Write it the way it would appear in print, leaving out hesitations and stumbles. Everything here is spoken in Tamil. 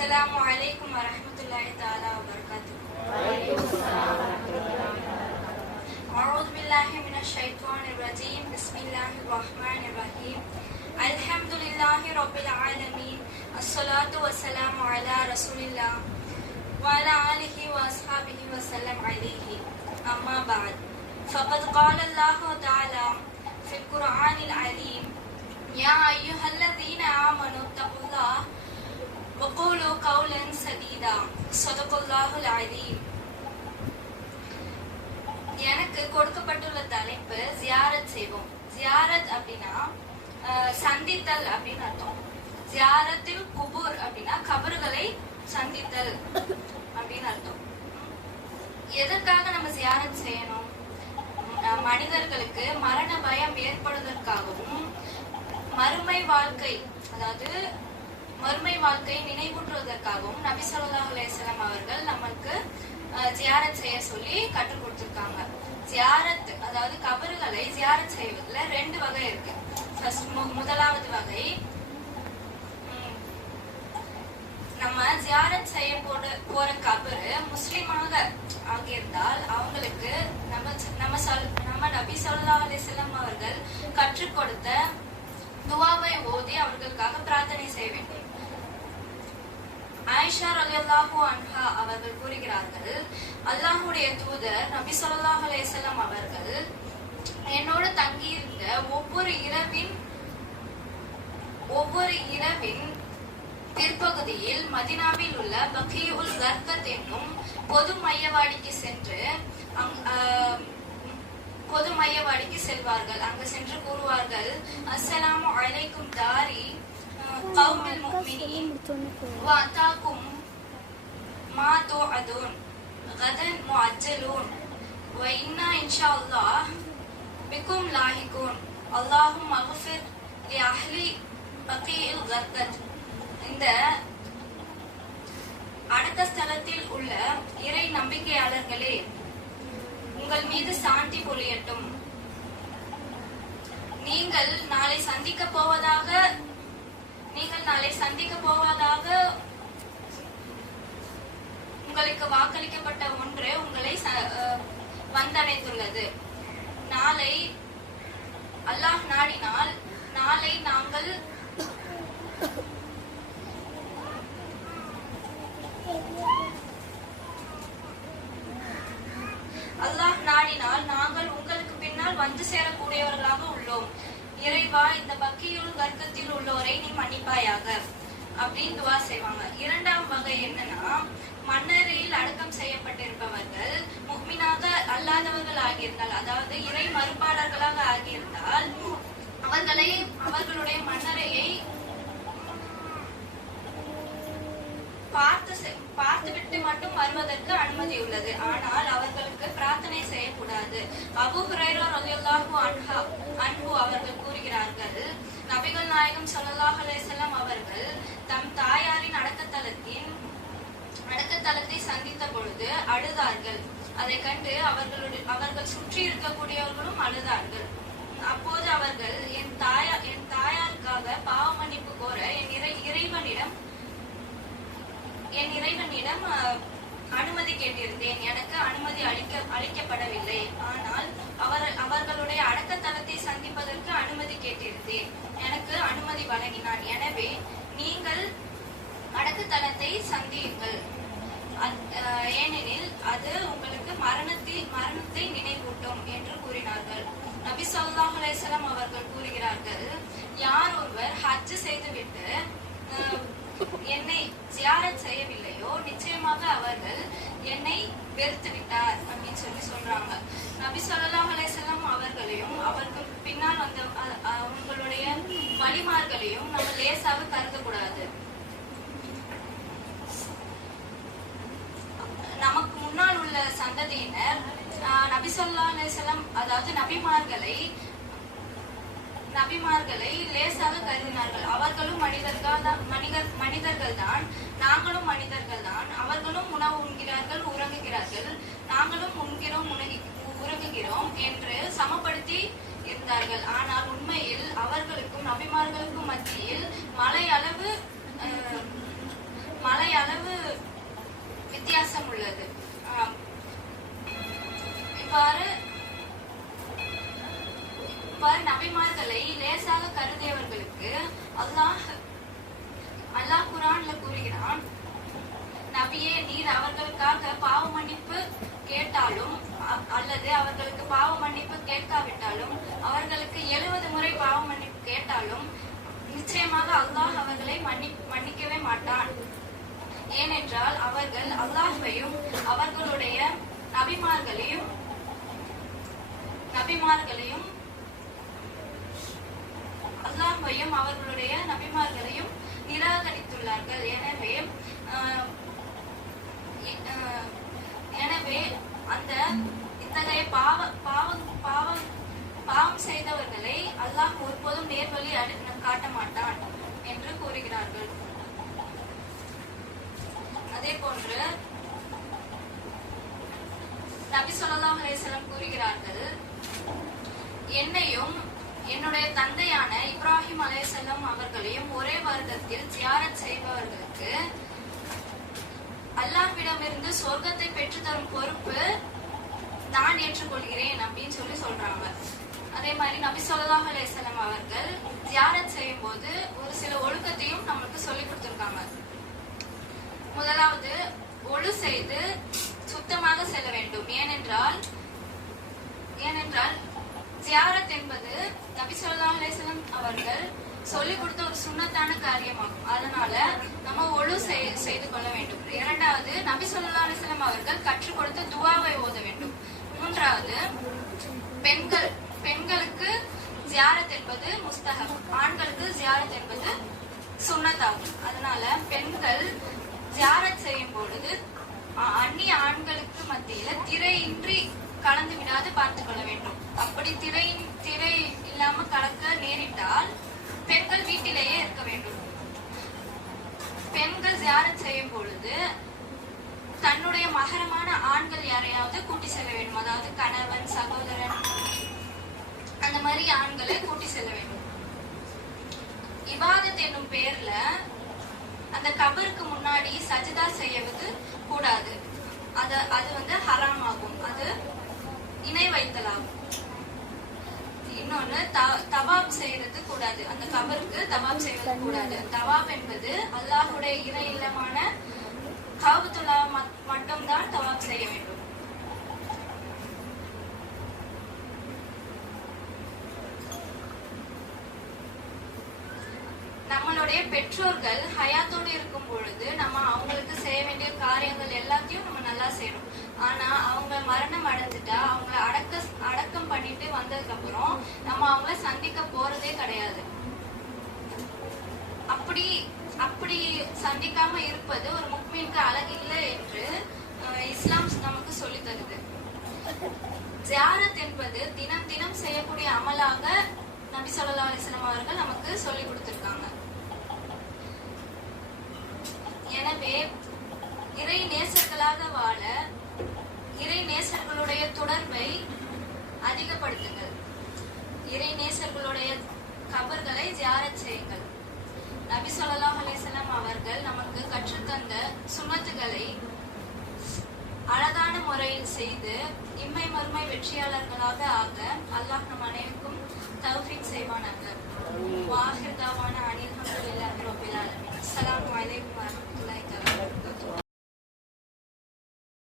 السلام عليكم ورحمة الله تعالى وبركاته. أعوذ بالله من الشيطان الرجيم. بسم الله الرحمن الرحيم. الحمد لله رب العالمين. الصلاة والسلام على رسول الله وعلى آله وأصحابه وسلم عليه. أما بعد، فقد قال الله تعالى في القرآن العليم: يا أيها الذين آمنوا اتقوا الله وقولوا قولا سديدا. صدق الله العظيم. எனக்கு கொடுக்கப்பட்டுள்ள தலைப்பு ஜியாரத் செய்வோம். ஜியாரத் அப்படின்னா சந்தித்தல் அப்படின்னு அர்த்தம். ஜியாரத்தில் குபூர் அப்படின்னா கபறுகளை சந்தித்தல் அப்படின்னு அர்த்தம். எதற்காக நம்ம ஜியாரத் செய்யணும்? மனிதர்களுக்கு மரண பயம் ஏற்படுவதற்காகவும் மறுமை வாழ்க்கை, அதாவது மறுமை வாழ்க்கையை நினைவூட்டுவதற்காகவும் நபி ஸல்லல்லாஹு அலைஹி வஸல்லம் அவர்கள் நமக்கு ஜியாரத் செய்ய சொல்லி கற்றுக் கொடுத்திருக்காங்க. ஜியாரத், அதாவது கபறுகளை ஜியாரத் செய்வதுல ரெண்டு வகை இருக்கு. முதலாவது வகை, நம்ம ஜியாரத் செய்ய போற கபரு முஸ்லிமாக ஆகியிருந்தால் அவங்களுக்கு நம்ம நபி ஸல்லல்லாஹு அலைஹி வஸல்லம் அவர்கள் கற்றுக் கொடுத்த துஆவை ஓதி அவர்களுக்காக பிரார்த்தனை செய்ய வேண்டும். ஆயிஷா ரலியல்லாஹு அன்ஹா அவர்கள் கூறுகிறார்கள், அல்லாஹ்வுடைய தூதர் நபி ஸல்லல்லாஹு அலைஹி வஸல்லம் அவர்கள் என்னோடு தங்கியிருந்த ஒவ்வொரு இரவின் பிற்பகுதியில் மதீனாவில் உள்ள பக்கீஉல் கர்கத் என்னும் பொது மையவாடிக்கு செல்வார்கள். அங்கு சென்று கூறுவார்கள்: அஸ்ஸலாமு அலைக்கும் தாரி கௌமில் முஃமினீன் வ அதாக்கும் மா துஅதுன் கதன் முஅஜ்ஜலூன் வ இன்னா இன்ஷாஅல்லாஹ் பிக்கும் லாஹிகூன் அல்லாஹும்ம அக்ஃபிர் லி அஹ்லி பக்கீஇல் கர்கத். இந்த அடக்க ஸ்தலத்தில் உள்ள இறை நம்பிக்கையாளர்களே, உங்கள் மீது சாந்தி பொழியட்டும். நீங்கள் நாளை சந்திக்க போவதாக உங்களுக்கு வாக்களிக்கப்பட்ட ஒன்று உங்களை வந்தடைந்துள்ளது. நாளை அல்லாஹ் நாடினால் நாளை நாங்கள் உங்களுக்கு பின்னால் வந்து சேரக்கூடியவர்களாக உள்ளோம். இறைவா, இந்த பக்கீஉல் கர்கத்தில் உள்ளோரை நீ மன்னிப்பாயாக அப்படின்னு துவா செய்வாங்க. இரண்டாம் வகை என்னன்னா, மண்ணறையில் அடக்கம் செய்யப்பட்டிருப்பவர்கள் முஃமினாக அல்லாதவர்கள் ஆகியிருந்தால், அதாவது இறை மறுப்பாளர்களாக ஆகியிருந்தால் அவர்களுடைய மண்ணறையை பார்த்துவிட்டு மட்டும் வருவதற்கு அனுமதி உள்ளது. ஆனால் அவர்களுக்கு பிரார்த்தனை செய்யக்கூடாது. அபூ ஹுரைரா ரலியல்லாஹு அன்ஹு அவர்கள் கூறுகிறார்கள், நபிகள் நாயகம் ஸல்லல்லாஹு அலைஹி வஸல்லம் அவர்கள் தம் தாயாரின் அடக்கத்தலத்தை சந்தித்த பொழுது அழுதார்கள். அதை கண்டு அவர்கள் சுற்றி இருக்கக்கூடியவர்களும் அழுதார்கள். அப்போது அவர்கள் என் தாயாருக்காக பாவ மன்னிப்பு கோர என் இறைவனிடம் அனுமதி கேட்டிருந்தேன். எனக்கு அனுமதி அளிக்கப்படவில்லை. ஆனால் அவர்களுடைய அடக்கத்தலத்தை சந்திப்பதற்கு அனுமதி கேட்டிருந்தேன். எனக்கு அனுமதி வழங்கினான். எனவே நீங்கள் அடக்கத்தலத்தை சந்தியுங்கள், ஏனெனில் அது உங்களுக்கு மரணத்தை நினைவூட்டும் என்று கூறினார்கள். நபி ஸல்லல்லாஹு அலைஹி வஸல்லம் அவர்கள் கூறுகிறார்கள், யார் ஒருவர் ஹஜ் செய்துவிட்டு என்னை ஜியாரத் செய்யவில்லையோ நிச்சயமாக அவர்கள் என்னை வெறுத்து விட்டார் அப்படின்னு சொல்றாங்க. நபி ஸல்லல்லாஹு அலைஹி வஸல்லம் அவர்களையும் அவர்கள் பின்னால் வந்த அவங்களுடைய வழிமார்களையும் நம்ம லேசாக கருதக்கூடாது. நமக்கு முன்னால் உள்ள சந்ததியினர் நபி ஸல்லல்லாஹு அலைஹி வஸல்லம், அதாவது நபிமார்களை லேசாக கருதினார்கள். அவர்களும் மனிதர்கள் தான், நாங்களும் மனிதர்கள் தான். அவர்களும் உணவு உண்கிறார்கள், உறங்குகிறார்கள், நாங்களும் உண்கிறோம், உறங்குகிறோம் என்று சமப்படுத்தி இருந்தார்கள். ஆனால் உண்மையில் அவர்களுக்கும் நபிமார்களுக்கும் மத்தியில் மலை வித்தியாசம் உள்ளது. இவ்வாறு நபிமார்களை லேசாக கருதியவர்களுக்கு அல்லாஹ் குர்ஆன்ல கூறுகிறான், நபியே, நீர் அவர்களுக்காக பாவ மன்னிப்பு கேட்டாலும் அல்லது அவர்களுக்கு பாவ மன்னிப்பு கேட்காவிட்டாலும், அவர்களுக்கு 70 முறை பாவ மன்னிப்பு கேட்டாலும் நிச்சயமாக அல்லாஹ் அவர்களை மன்னிக்கவே மாட்டான். ஏனென்றால் அவர்கள் அல்லாஹ்வையும் அவர்களுடைய நபிமார்களையும் அல்லாஹ்வையும் அவர்களுடைய நபிமார்களையும் நிராகரித்துள்ளார்கள். எனவே அந்த இத்தகைய பாவம் செய்தவர்களை அல்லாஹ் ஒருபோதும் நேர்வழி காட்ட மாட்டான் என்று கூறுகிறார்கள். அதே போன்று நபி ஸல்லல்லாஹு அலைஹி வஸல்லம் கூறுகிறார்கள், என்னையும் என்னுடைய தந்தையான இப்ராஹிம் அலைஹிஸ்ஸலாம் அவர்களையும் ஒரே வருடத்தில் ஜியாரத் செய்பவர்களுக்கு அல்லாஹ்விடமிருந்து சொர்க்கத்தை பெற்றுத்தரும் பொறுப்பு நான் ஏற்றுக்கொள்கிறேன் அப்படின்னு சொல்றாங்க. அதே மாதிரி நபி ஸல்லல்லாஹு அலைஹி வஸல்லம் அவர்கள் ஜியாரத் செய்யும் போது ஒரு சில ஒழுக்கத்தையும் நம்மளுக்கு சொல்லி கொடுத்திருக்காங்க. முதலாவது, ஒழு செய்து சுத்தமாக செல்ல வேண்டும். ஏனென்றால் ஜியாரத் என்பது நபி ஸல்லல்லாஹு அலைஹி வஸல்லம் அவர்கள் சொல்லிக் கொடுத்த ஒரு சுன்னத்தான காரியமாகும். அதனால நம்ம ஒழு செய்து கொள்ள வேண்டும். இரண்டாவது, நபி ஸல்லல்லாஹு அலைஹி வஸல்லம் அவர்கள் கற்றுக் கொடுத்த துஆவை ஓத வேண்டும். மூன்றாவது, பெண்களுக்கு ஜியாரத் என்பது முஸ்தஹப், ஆண்களுக்கு ஜியாரத் என்பது சுன்னத்தாகும். அதனால பெண்கள் ஜியாரத் செய்யும் பொழுது அந்நிய ஆண்களுக்கு மத்தியில திரையின்றி கலந்து விடாது பார்த்துக் கொள்ள வேண்டும். அப்படி திரை இல்லாம கலக்க நேரிட்டால் பெண்கள் வீட்டிலேயே இருக்க வேண்டும். பெண்கள் ஜியாரத் செய்யும் பொழுது தன்னுடைய மகரமான ஆண்கள் யாரையாவது கூட்டி செல்ல வேண்டும். அதாவது கணவன், சகோதரன், அந்த மாதிரி ஆண்களை கூட்டி செல்ல வேண்டும். இபாதத் என்னும் பேர்ல அந்த கபருக்கு முன்னாடி சஜிதா செய்வது கூடாது. அது ஹராம் ஆகும். அது இணை வைத்தலாகும். இன்னொன்னு, தவாப் செய்யறது கூடாது. அந்த கபருக்கு தவாப் செய்வது கூடாது. தவாப் என்பது அல்லாஹுடைய இறை இல்லமான காபத்துல்லா மட்டும்தான் தவாப் செய்ய வேண்டும். நம்மளுடைய பெற்றோர்கள் ஹயாத்தோடு இருக்கும் பொழுது நம்ம அவங்களுக்கு செய்ய வேண்டிய காரியங்கள் எல்லாத்தையும் நம்ம நல்லா செய்யணும். ஆனா அவங்க மரணம் அடைஞ்சிட்டா அவங்கள அடக்கம் பண்ணிட்டு வந்ததுக்கு அப்புறம் நம்ம அவங்கள சந்திக்க போறதே கிடையாது. அப்படி சந்திக்காம இருப்பது ஒரு முக்மீனுக்கு அழகில்லை என்று இஸ்லாம் நமக்கு சொல்லி தருது. ஜியாரத் என்பது தினம் தினம் செய்யக்கூடிய அமலாக நபி ஸல்லல்லாஹு அலைஹி வஸல்லம் அவர்கள் நமக்கு சொல்லி கொடுத்திருக்காங்க. எனவே இறை நேசர்களாக வாழ இறை நேசர்களுடைய தொடர்பை அதிகப்படுத்துங்கள். இறை நேசர்களுடைய கபர்களை ஜியாரத் செய்யுங்கள். நபி ஸல்லல்லாஹு அலைஹி வஸல்லம் அவர்கள் நமக்கு கற்றுத்தந்த சுன்னத்துகளை அழகான முறையில் செய்து இம்மை மறுமை வெற்றியாளர்களாக ஆக அல்லாஹ் நம் அனைவருக்கும் தௌஃபீக் செய்வானாக. வாஹிர் தாவானா அனில் ஹம்துலில்லாஹி ரப்பில் ஆலமீன். அஸ்ஸலாமு அலைக்கும்.